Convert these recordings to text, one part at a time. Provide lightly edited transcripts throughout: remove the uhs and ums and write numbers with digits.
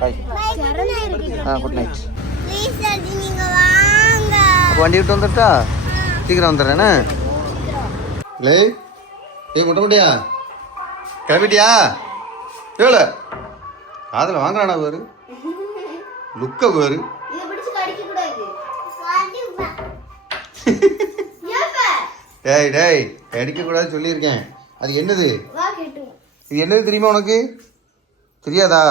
பாய். Good night. வண்டி விட்டு வந்துட்டா சீக்கிரம் வந்துடுறேண்ணே. இல்லை முட்டை முட்டியா கிளம்பிட்டியா? ஏழு காதில் வாங்குறானா பேரு லுக்க பேரு. டேய் டேய் அடிக்கக்கூடாது சொல்லியிருக்கேன். அது என்னது? இது என்னது தெரியுமா உனக்கு? தெரியாதா?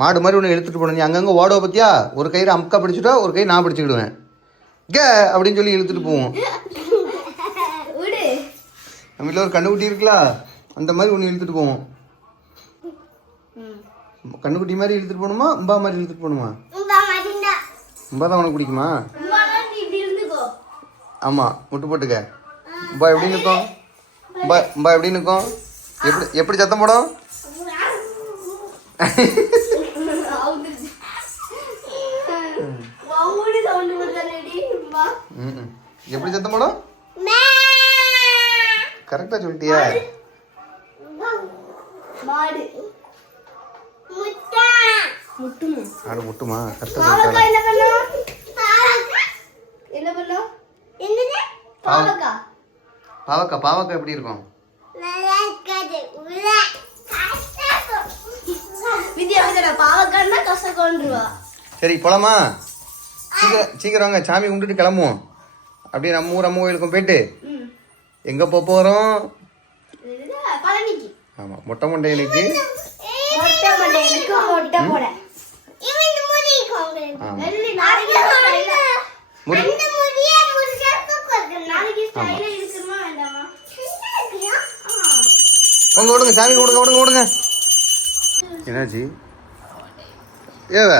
மாடு மாதிரி ஒன்று எடுத்துகிட்டு போன நீ அங்கங்கே ஓடுவ பற்றியா? ஒரு கயிறு அமுக்கா பிடிச்சிட்டா ஒரு கை நான் பிடிச்சிக்கிடுவேன். கே அப்படின்னு சொல்லி இழுத்துட்டு போவோம். நம்ம வீட்டில் ஒரு கண்ணுக்குட்டி இருக்குல்ல, அந்த மாதிரி ஒன்று இழுத்துட்டு போவோம். கண்ணுக்குட்டி மாதிரி இழுத்துட்டு போகணுமா உம்பா மாதிரி இழுத்துட்டு போகணுமா? உம்பா தான் உனக்கு பிடிக்குமா? ஆமாம் முட்டு போட்டுக்க. உம்பா எப்படி நிற்கும்? உம்பா எப்படி நிற்கும்? எப்படி சத்தம் போடும்? எப்படி சத்தம் போடும்? கரெக்டா சொல்லிட்டியா? ஆடு முட்டுமா? கரெக்டா பாவக்கா. பாவக்கா எப்படி இருக்கும்? சரி போலாமா? சீக்கிரம் வாங்க, சாமி கும்பிட்டுட்டு கிளம்புவோம். அப்படியே நம்ம ஊர் அம்மா கோயிலுக்கும் போயிட்டு எங்க போறோம்? ஆமா மொட்டை மண்டையனுக்கு. உங்க ஓடுங்க சாமி ஓடுங்க. என்னாச்சு? ஏவ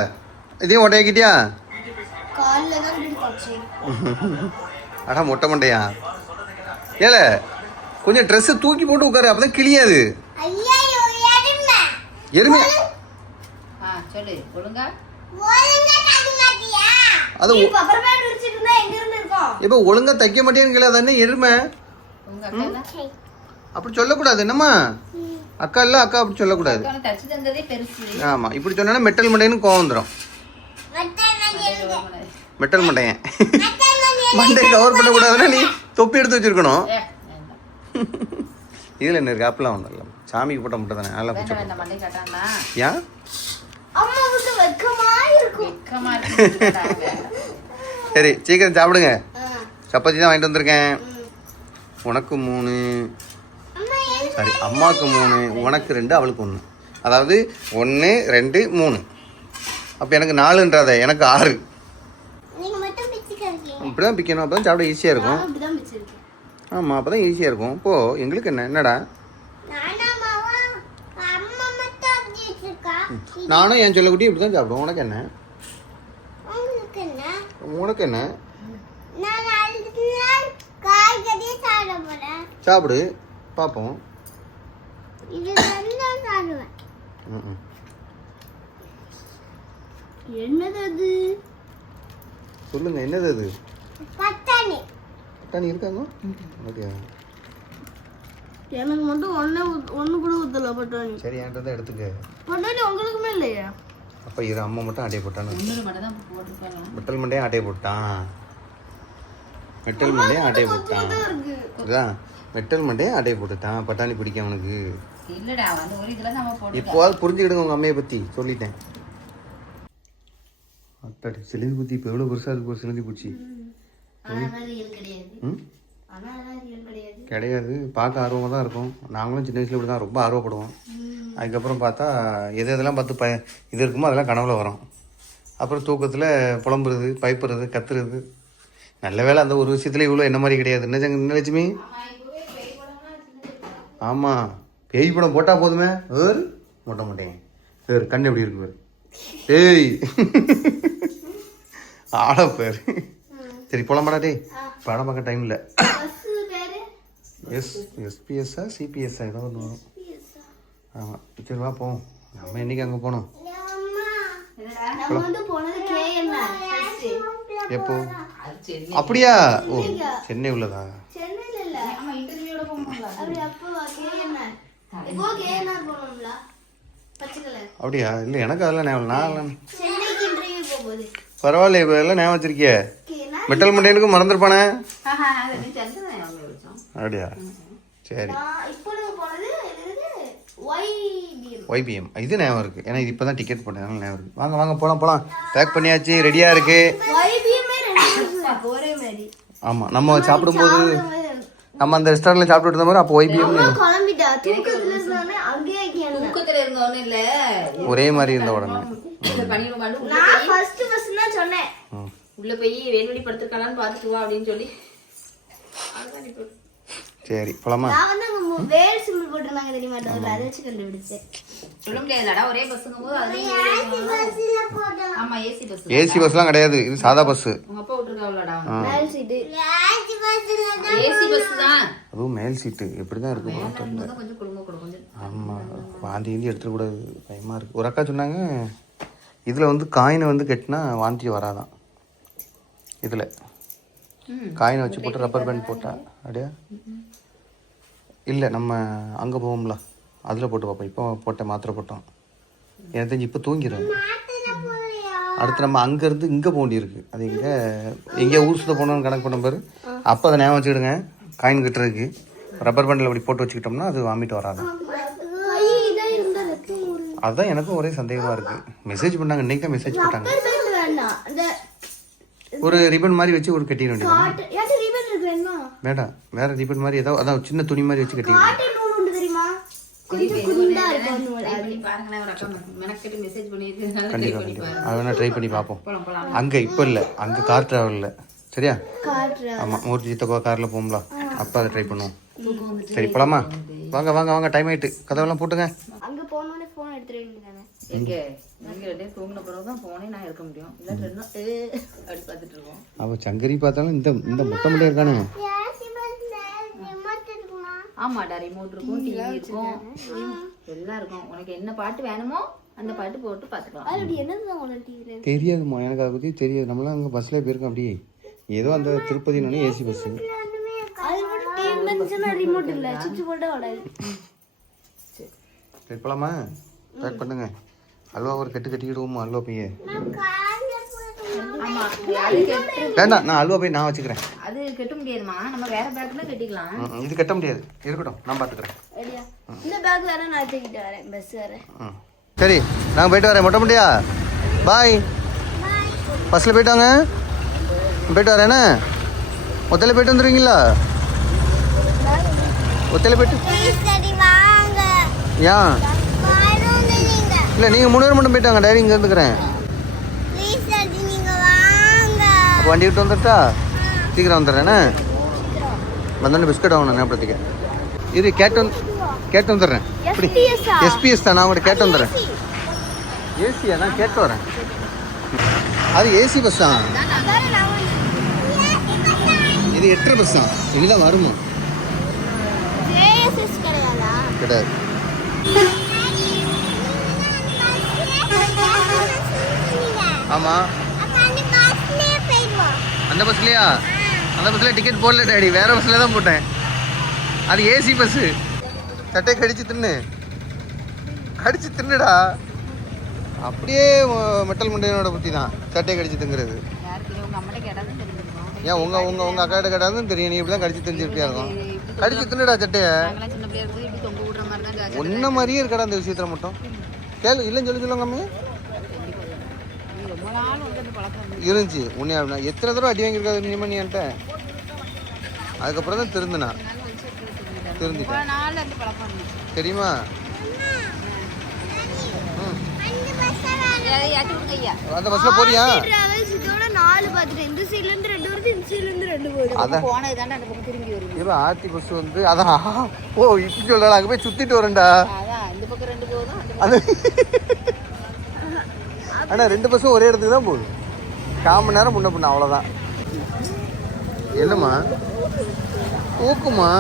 இதையும் ஒட்டையாக்கிட்டியா? அடா மொட்டை மண்டையா. ஏல கொஞ்சம் ட்ரெஸ் தூக்கி போட்டு உட்காரு, அப்பதான் கிளியாது. எருமை அது இப்ப ஒழுங்கா தைக்க மாட்டேன்னு கேளு. அது என்ன எருமை? அப்படி சொல்லக்கூடாது. என்னம்மா அக்கா இல்ல அக்கா அப்படி சொல்லக்கூடாது. ஆமா இப்படி சொன்னா மெட்டல் மண்டைன்னு கோவம் வந்துடும். மெட்டல் மண்டையன் மண்டை கவர் பண்ணக்கூடாதுன்னா நீ தொப்பி எடுத்து வச்சிருக்கணும். இதுல என்ன இருக்கு? அப்பெல்லாம் ஒன்றும் இல்லை, சாமிக்கு போட்ட முட்டை தானே. அதெல்லாம் ஏன் சரி சீக்கிரம் சாப்பிடுங்க. சப்பாத்தி தான் வாங்கிட்டு வந்திருக்கேன். உனக்கு 3, சாரி அம்மாவுக்கு 3, உனக்கு 2, அவளுக்கு 1. அதாவது 1 2 3. அப்போ எனக்கு 4ன்றத எனக்கு 6. இப்படிதான் பிக்கணும், அப்போ தான் சாப்பிட ஈஸியாக இருக்கும். ஆமாம் அப்போ தான் ஈஸியாக இருக்கும். இப்போ எங்களுக்கு என்னடா நானும் என் சொல்லக்குட்டி இப்படி தான் சாப்பிடுவோம். உனக்கு என்ன? உனக்கு என்ன? சாப்பிடு பார்ப்போம். என்னது அது? சொல்லுங்க என்னது அது? பட்டாணி. பட்டாணி இருக்காங்க? அப்படியா? எனக்கு மட்டும் ஒண்ணு கூட ஊத்தல பட்டாணி. சரி என்கிட்ட தான் எடுத்துக்க. பட்டாணி உங்களுக்குமே இல்லையா? அப்ப இரு அம்மா மட்டும் அடைய போட்டானு. மெட்டல் மண்டையும் அடைய போட்டான். மெட்டல் மண்டையும் அடைய போட்டான். இதான் மெட்டல் மண்டையும் அடைய போட்டுட்டான். பட்டாணி பிடிக்கும் அவனுக்கு. இல்லடா வந்து ஒரு இதெல்லாம் நம்ம போடு. இப்போவாது புரிஞ்சுக்கிடுங்க உங்க அம்மையை பத்தி சொல்லிட்டேன். அட்டடி சிலந்தி பூச்சி இப்போ எவ்வளோ பெருசாக இருக்கு ஒரு சிலந்தி பூச்சி. கிடையாது, பார்க்க ஆர்வமாக தான் இருக்கும். நாங்களும் சின்ன வயசில் இப்படி தான் ரொம்ப ஆர்வப்படுவோம். அதுக்கப்புறம் பார்த்தா எது எதெல்லாம் பார்த்து இது இருக்குமோ அதெல்லாம் கனவுல வரும். அப்புறம் தூக்கத்தில் புலம்புறது, பயப்படுறது, கத்துறது. நல்ல வேலை அந்த ஒரு விஷயத்துல இவ்வளோ என்ன மாதிரி கிடையாது. என்ன லட்சுமி? ஆமாம் பேய் படம் போட்டால் போதுமே. மொட்டை மாட்டேன் கண்ணு எப்படி இருக்கு பேர். ஏய் ஆட பேர். சரி போலாமாடா டே, படம் பார்க்க டைம் இல்லை. எஸ்பிஎஸ்ஸா சிபிஎஸ்ஸா ஏதோ ஒன்று வரும். ஆமாம் சரி வா போவோம். நம்ம என்னைக்கு அங்கே போனோம்? எப்போ? அப்படியா? ஓ சென்னை உள்ளதா? அப்படியா? இல்லை எனக்கு அதெல்லாம் ஞாபகம். நான் சென்னைக்கு இன்டர்வியூ போகும்போது பரவாயில்ல, இப்போ எல்லாம் ஞாபகம் வச்சிருக்கிய. மெட்டல் மண்டையனுக்கு மறந்துருப்பானே. அப்படியா? சரி. இப்போ போனது YBM இது ஞாபகம் இருக்குது. ஏன்னா இது இப்போ தான் டிக்கெட் போட்டேன், அதனால ஞாபகம் இருக்குது. வாங்க வாங்க போகலாம் போகலாம். பேக் பண்ணியாச்சு, ரெடியாக இருக்குது. ஒரே மாதிரி. ஆமாம், நம்ம சாப்பிடும்போது நம்ம அந்த ரெஸ்டாரண்ட்டில் சாப்பிட்டு இருந்த மாதிரி அப்போ YBM குழம்பிட்டா தூக்கத்துல இருந்தானே அங்கேயே தூக்கத்துல இருந்தோன்னு இல்ல ஒரே மாதிரி இருந்த உடனே. நான் ஃபர்ஸ்ட் தான் சொன்னேன். உள்ள போய் வேணுடி படுத்துக்கலாம்னு பார்த்துட்டு வா அப்படின்னு சொல்லி சரி போலாமா? நான் வந்து அங்க வேல் சிம்பிள் போட்டுருந்தாங்க தெரியுமா, அதை வச்சு கண்டுபிடிச்சேன். சொல்ல முடியாதுலடா, ஒரே பஸ்ஸுங்கும் போது அதுலயும் ஆமா ஏசி பஸ். ஏசி பஸ்லாம் கிடையாது, இது சாதா பஸ். உங்க அப்பா விட்டுருக்காவலடா மேல் சீட்டு. ஏசி பஸ் தான், அதுவும் மேல் சீட்டு. எப்படி தான் இருக்கும் கொஞ்சம் குடும்ப கொஞ்சம். ஆமாம், வாந்தி கீந்தி எடுத்துக்கூடாது, பயமாக இருக்குது. ஒரு அக்கா சொன்னாங்க இதில் வந்து காயினை வந்து கட்டினா வாந்தி வராதான். இதில் காயினை வச்சு போட்டு ரப்பர் பேண்ட் போட்டா அப்படியா? இல்லை நம்ம அங்கே போவோம்ல, அதில் போட்டு பார்ப்போம். இப்போ போட்ட மாத்திரை போட்டோம், எனக்கு தெரிஞ்சு இப்போ தூங்கிடும். அடுத்து நம்ம அங்கேருந்து இங்கே போக வேண்டியிருக்கு. அது எங்கேயா ஊர் சுத்த போகணும்னு கணக்கு பண்ண பாரு. அப்போ அதை ஞாபகம் வச்சுக்கிடுங்க, காயின் கட்டுறதுக்கு ரப்பர் பேண்டில் அப்படி போட்டு வச்சுக்கிட்டோம்னா அது வாமிட்டு வராது. அதுதான் எனக்கும் ஒரே சந்தேகமாக இருக்குது. மெசேஜ் பண்ணாங்க, இன்றைக்கி தான் மெசேஜ் போட்டாங்க. ஒரு ரிப்பன் மாதிரி வச்சு ஒரு கட்டிட வேண்டியது. வேண்டாம், வேற ரிப்பன் மாதிரி ஏதாவது, அதான் சின்ன துணி மாதிரி வச்சு கட்டிடுவோம். கண்டிப்பாக கண்டிப்பாக அதை வேணா ட்ரை பண்ணி பார்ப்போம். அங்கே இப்போ இல்லை, அங்கே கார் ட்ராவலில். சரியா? ஆமாம், மூர்த்தி சித்தப்பா காரில் போகும்ல, அப்போ அதை ட்ரை பண்ணுவோம். சரி போலாமா? வாங்க வாங்க வாங்க, டைம் ஆயிட்டு, கதவெல்லாம் போட்டுங்க. அங்க போனோடனே போன் எடுத்துட்டு எங்க நீங்க ரெண்டே தூங்கின பிறகு தான் போனே நான் இருக்க முடியும். இல்ல ரெண்டும் அப்படி பார்த்துட்டு இருக்கோம். அவள் சங்கரி பார்த்தாலும் இந்த முட்டை முட்டையாக இருக்கானே. ஆமாடா, ரிமோட் இருக்கும், டிவி இருக்கும், எல்லாம் இருக்கும். உனக்கு என்ன பாட்டு வேணுமோ அந்த பாட்டு போட்டு பார்த்துக்கலாம். தெரியாதுமா, எனக்கு அதை பற்றி தெரியாது. நம்மளாம் அங்கே பஸ்ஸில் போயிருக்கோம். அப்படியே ஏதோ அந்த திருப்பதினாலே ஏசி பஸ்ஸு. சரி போலாமா? பேக் பண்ணுங்க. அல்வா ஒரு கட்டிக்கிடுவோமா? அல்வா பைய வேண்டாம், நான் அல்வா போய் நான் வச்சுக்கிறேன். அது கட்ட முடியாதுமா, நம்ம வேற பேக்ல கட்டிக்கலாம். இது கட்ட முடியாது, இருக்கட்டும், நான் பார்த்துக்கிறேன். இந்த பேக் வேற நான் தூக்கிட்டு வரேன், பஸ் வேற. சரி, நாங்கள் போயிட்டு வரேன். மொட்டை முடியா? பாய். பஸ்ஸில் போயிட்டு வாங்க. போயிட்டு வரேண்ணே. ஒத்தையில் போயிட்டு வந்துடுவீங்களா? ஒத்தையில் போயிட்டு ஏன் இல்லை, நீங்கள் 3 பேர் மட்டும் போயிட்டு வாங்க, டைரி இங்கே இருந்துக்கிறேன். அப்போ வண்டி விட்டு வந்துட்டா சீக்கிரம் வந்துடுறேண்ணே. வந்தோடனே பிஸ்கட் வாங்கணும் ஞாபகத்துக்கு. இது கேட்டு வந்துடுறேன். இப்படி எஸ்பிஎஸ் தான், நான் கூட கேட்டு வந்துடுறேன். ஏசியா? நான் கேட்டு வரேன். அது ஏசி பஸ் தான், இது 8:30 பஸ் தான். இனிதான் வருமா? கிடையாது. ஆமாம், அந்த பஸ்லையா? அந்த பஸ்ஸில் டிக்கெட் போடல டாடி, வேறு பஸ்ஸில் தான் போட்டேன். அது ஏசி பஸ்ஸு. சட்டையை கடிச்சு தின்னுடா. அப்படியே மெட்டல் மண்டையனோட புத்தி தான் சட்டையை கடிச்சு திங்கிறது. ஏன் உங்கள் அக்காட்ட கேட்டாலும் தெரியும், நீ இப்படி தான் கடிச்சு திரிஞ்சிருப்பியா இருக்கும். கடிச்சு தின்னுடா சட்டையை. ஒன்றை மாதிரியே இருக்கடா அந்த விஷயத்தில் மட்டும். கேளு, இல்லைன்னு சொல்லுங்க அம்மே. இருந்துச்சு உன்னையா? எத்தனை தடவை அடி வாங்கியிருக்காது நீ என்கிட்ட. அதுக்கப்புறம் தான் திருந்திட்டேன் தெரியுமா? அந்த பஸ்ல போறியா? ஆர்த்தி பஸ் வந்து அதான். ஓ இப்படி சொல்ற, அங்க போய் சுத்திட்டு வரேன்டா. ஆனா 2 பஸ்ஸும் ஒரே இடத்துக்கு தான் போகுது. 1/4 மணி நேரம் முன்ன பண்ண, அவ்வளோதான். என்னம்மா தூக்குமா?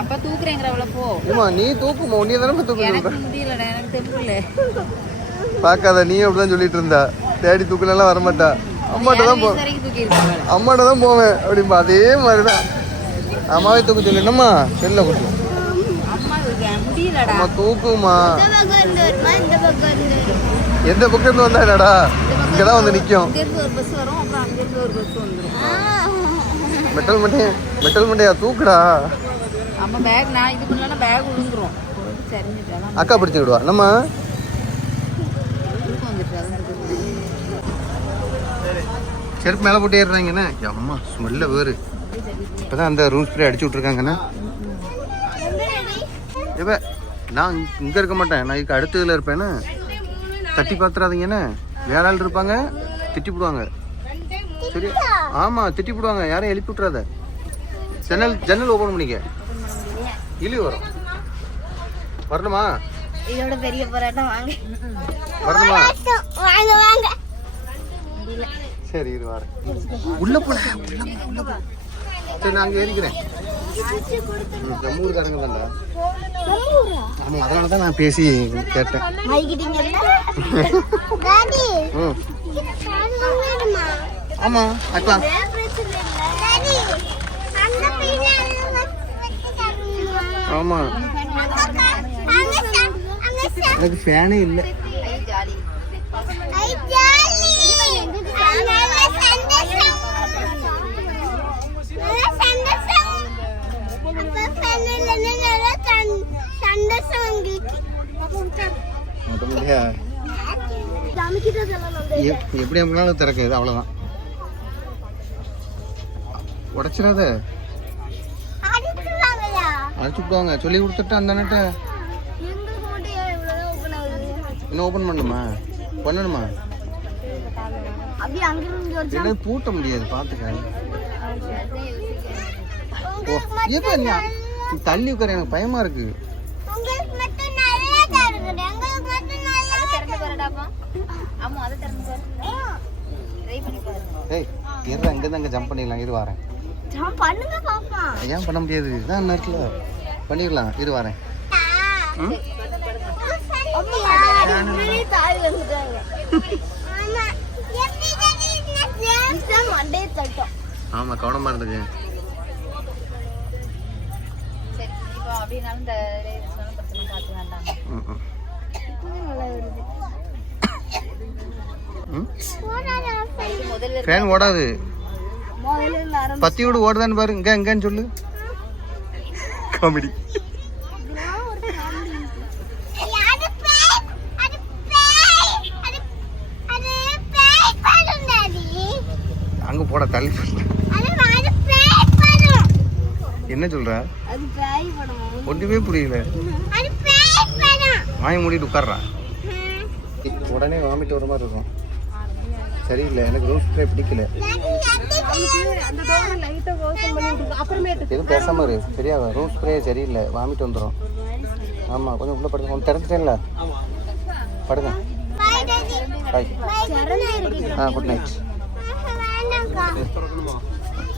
அப்ப தூக்குறேங்கறவள போ. ஏமா நீ தூக்குமா? உன்னிய தானே தூக்கு. எனக்கு முடியலடா, எனக்கு தெரியல. பார்க்காத, நீ அப்படிதான் சொல்லிட்டு இருந்தா. டேடி தூக்குலாம் வர மாட்டா, அம்மாட்ட தான் அம்மாட்ட தான் போவேன் அப்படிம்பா. அதே மாதிரி தான் அம்மாவே தூக்க சொல்லு. என்னம்மா செல்ல கொடுத்து அம்மா முடியல. முடியலடா. அம்மா தூக்குமா. இந்த பக்கம் இருந்து வருமா இந்த பக்கம் இருந்து எந்த பக்கம் இருந்து வந்தா என்னடா இங்கதான் வந்து நிக்கும். இங்க இருந்து ஒரு பஸ் வரும், அப்புறம் அங்க இருந்து ஒரு பஸ் வந்துரும். மெட்டல் மண்டையா தூக்குடா. அம்மா பேக் நான் இது பண்ணலன்னா பேக் விழுந்துரும். சரிஞ்சிட்டு அதான் அக்கா பிடிச்சு விடுவா நம்ம. தூக்கம் வந்துட்டு அதான் செருப்பு மேலே போட்டு ஏறுறாங்கண்ணே. அம்மா ஸ்மெல்ல வேறு. இப்போதான் அந்த ரூம் ஸ்ப்ரே அடிச்சு விட்ருக்காங்கண்ணே. இப்போ நான் இங்கே இருக்க மாட்டேன், நான் இதுக்கு அடுத்ததில் இருப்பேன்னு. தட்டி பார்த்துறாதீங்கண்ணே, வேற ஆள் இருப்பாங்க திட்டி போடுவாங்க. சரி ஆமாம் திட்டி போடுவாங்க, யாரையும் எழுப்பி விட்றாத. ஜன்னல் ஓப்பன் பண்ணிக்க, இழி வரும். வரணுமா? இதோட பெரிய போராட்டம் வாங்க. வரணுமா? வாங்க வாங்க. சரி இரு வரேன். உள்ள போல சரி நான் அங்கே ஏறிக்கிறேன். நம்ம ஊருக்காரங்க தான்டா. ஆமாம் அதனால தான் நான் பேசி கேட்டேன். ஆமாம் அக்கா ஆமாம் எனக்கு ஃபேனே இல்லை. எப்படி அப்படினாலும் திறக்குது, அவ்வளோதான். உடைச்சிடாத, அடிச்சு விடுவாங்க. சொல்லி கொடுத்துட்டு அந்த நட்டை இன்னும் ஓப்பன் பண்ணணுமா? பண்ணணுமா? என்ன பூட்ட முடியாது, பார்த்துக்க. ஓ எப்போ தள்ளி உட்கார, எனக்கு பயமா இருக்கு. ஏய் இரு, அங்கேருந்து அங்கே ஜம்ப் பண்ணிடலாம். இரு வரேன். ஏன் பண்ண முடியாது, இதான் நேரத்தில் பண்ணிடலாம். இரு வரேன். ஆமா கவனமா இருந்துச்சு. ஃபேன் ஓடாது, பத்தியோடு ஓடுதான்னு பாரு. இங்க எங்கன்னு சொல்லு. காமெடி. அங்க போட தள்ளி என்ன சொல்ற? ஒன்றுமே புரியல. வாய மூடிட்டு உட்கார்றா. உடனே வாமிட்டு வர மாதிரி இருக்கும். சரியில்லை, எனக்கு ரூம் ஸ்ப்ரே பிடிக்கல. எதுவும் பேசாம இரு சரியா? ரூம் ஸ்ப்ரே சரியில்லை, வாமிட்டு வந்துடும். ஆமாம் கொஞ்சம் உள்ள படுங்க. ஒன்று திறந்துட்டேன்ல, படுங்க. பாய். Good night.